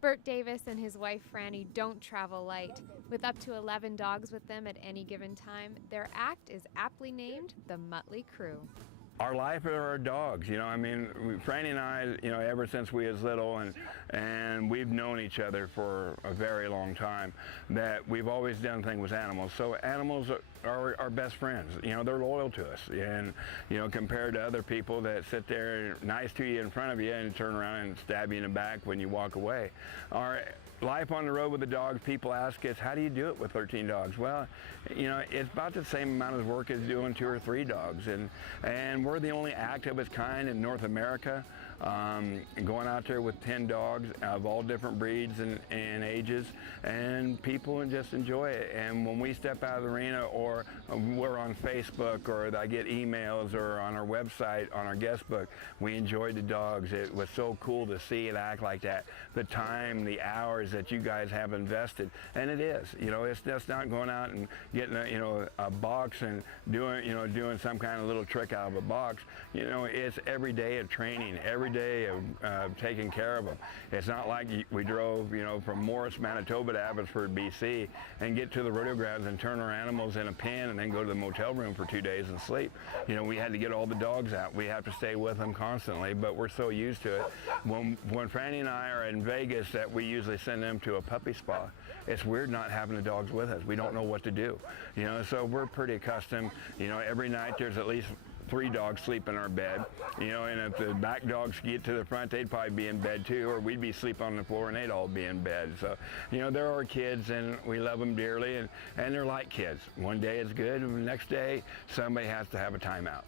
Bert Davis and his wife Franny don't travel light. With up to 11 dogs with them at any given time, their act is aptly named the Mutley Crew. Our life are our dogs, I mean, Franny and I, ever since we was little, and we've known each other for a very long time, that we've always done things with animals. So animals are our best friends. They're loyal to us, and compared to other people that sit there nice to you in front of you and turn around and stab you in the back when you walk away. Our life on the road with the dogs, people ask us, how do you do it with 13 dogs? Well, it's about the same amount of work as doing 2 or 3 dogs, and we're the only act of its kind in North America. Going out there with 10 dogs of all different breeds and ages, and people just enjoy it. And when we step out of the arena, or we're on Facebook, or I get emails, or on our website, on our guest book, we enjoyed the dogs. It was so cool to see it act like that. The time, the hours that you guys have invested, and it is. It's just not going out and getting a box and doing some kind of little trick out of a box. It's every day of training, every day of taking care of them. It's not like we drove, from Morris, Manitoba to Abbotsford, BC, and get to the rodeo grounds and turn our animals in a pen and then go to the motel room for 2 days and sleep. We had to get all the dogs out. We have to stay with them constantly, but we're so used to it. When Franny and I are in Vegas, that we usually send them to a puppy spa. It's weird not having the dogs with us. We don't know what to do. So we're pretty accustomed. Every night there's at least 3 dogs sleep in our bed, and if the back dogs get to the front, they'd probably be in bed too, or we'd be sleeping on the floor and they'd all be in bed. So, they're our kids, and we love them dearly, and they're like kids. One day it's good, and the next day somebody has to have a timeout.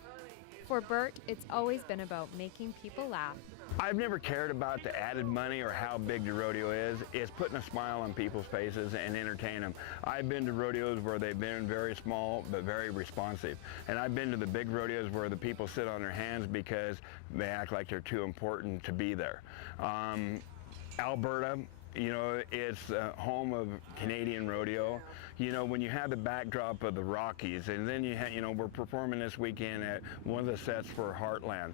For Bert, it's always been about making people laugh. I've never cared about the added money or how big the rodeo is. It's putting a smile on people's faces and entertain them. I've been to rodeos where they've been very small but very responsive. And I've been to the big rodeos where the people sit on their hands because they act like they're too important to be there. Alberta, it's the home of Canadian rodeo. When you have the backdrop of the Rockies, and then we're performing this weekend at one of the sets for Heartland,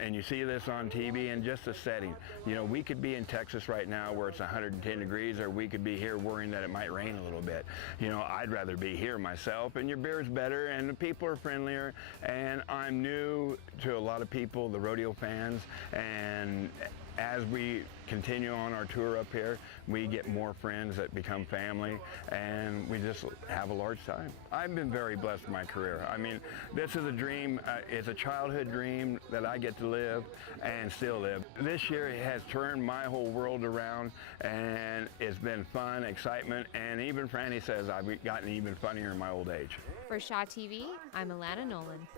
and you see this on TV, and just the setting. We could be in Texas right now where it's 110 degrees, or we could be here worrying that it might rain a little bit. I'd rather be here myself, and your beer's better, and the people are friendlier, and I'm new to a lot of people, the rodeo fans, and as we continue on our tour up here, we get more friends that become family, and we just have a large time. I've been very blessed in my career. I mean, this is a dream. It's a childhood dream that I get to live and still live. This year has turned my whole world around, and it's been fun, excitement, and even Franny says I've gotten even funnier in my old age. For Shaw TV, I'm Alana Nolan.